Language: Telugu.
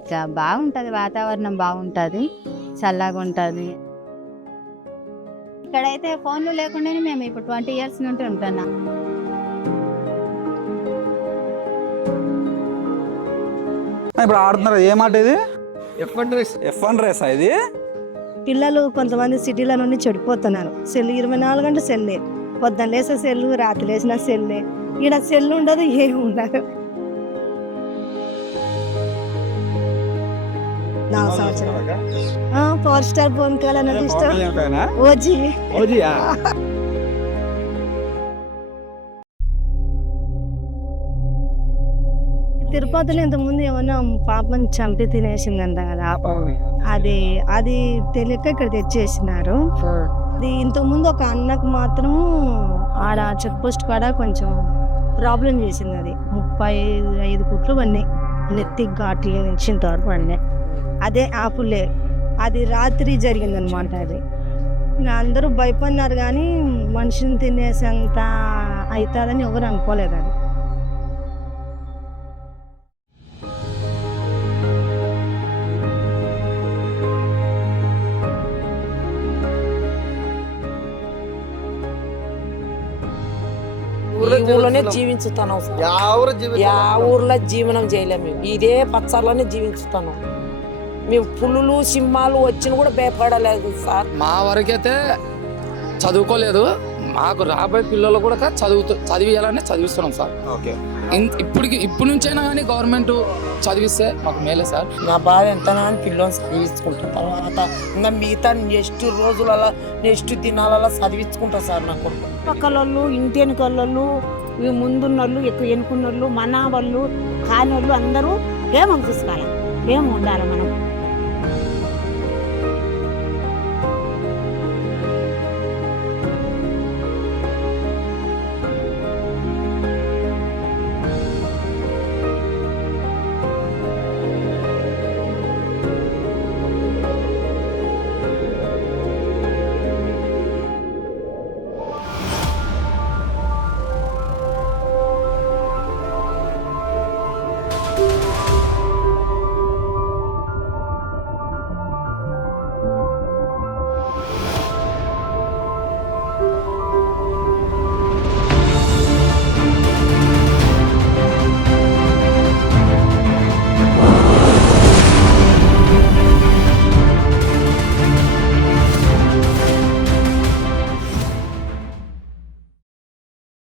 ఇంకా బాగుంటుంది, వాతావరణం బాగుంటుంది, చల్లగా ఉంటుంది. ఇక్కడైతే ఫోన్లు లేకుండానే మేము ఇప్పుడు 20 years నుండి ఉంటున్నాం. ఇప్పుడు ఆడుతున్నారు ఏమాట ఇది? F1 రేస్ ఇది. పిల్లలు కొంతమంది సిటీల నుండి చెడిపోతున్నారు. సెల్ 24 గంటలు సెల్లే, పొద్దున్న లేసే సెల్లు, రాత్రి లేచిన సెల్లే. ఈడ సెల్లు ఉండదు, ఏమి ఉండదు. 4 సంవత్సరాలు 4 స్టార్ ఫోన్ కావాలన్నది ఇష్టం. ఓజీ తిరుపతిలో ఇంతకుముందు ఏమన్నా పాపని చంపి తినేసిందంట కదా, అది తెలియక ఇక్కడ తెచ్చేసినారు. అది ఇంతకుముందు ఒక అన్నకు మాత్రం ఆడ చెక్ పోస్ట్ కాడ కొంచెం ప్రాబ్లం చేసింది. అది 35 కుట్లు పడినాయి, నెత్తి ఘాట్లు నుంచి ఇంతవరకు పడినాయి. అదే ఆపులే, అది రాత్రి జరిగిందనమాట. అది అందరూ భయపడినారు, కానీ మనిషిని తినేసేంత అవుతుందని ఎవరు అనుకోలేదు. అది ఊర్లోనే జీవించుతాను, ఊర్లో జీవనం చేయలేము మేము. ఇదే పచ్చర్లోనే జీవించుతాను మేము. పులులు సింహాలు వచ్చిన కూడా భయపడలేదు సార్. మా వరకైతే చదువుకోలేదు, మాకు రాబోయే పిల్లలు కూడా చదివియాలని చదివిస్తున్నాం సార్. ఇప్పుడు నుంచైనా కానీ గవర్నమెంట్ చదివిస్తే మాకు మేలే సార్. నా బాధ ఎంతనా అని పిల్లల్ని చదివించుకుంటాను. తర్వాత ఇంకా మిగతా నెక్స్ట్ రోజులలో నెక్స్ట్ దినాలలో చదివించుకుంటా సార్. నా కొడుకు పక్కలోళ్ళు, ఇంటి వెనుకళ్ళు, ముందున్నోళ్ళు, ఎక్కువ ఎన్నుకున్నోళ్ళు, మన వాళ్ళు, కాని వాళ్ళు అందరూ ఏమని చూసుకోవాలి, ఏమి ఉండాలి మనం.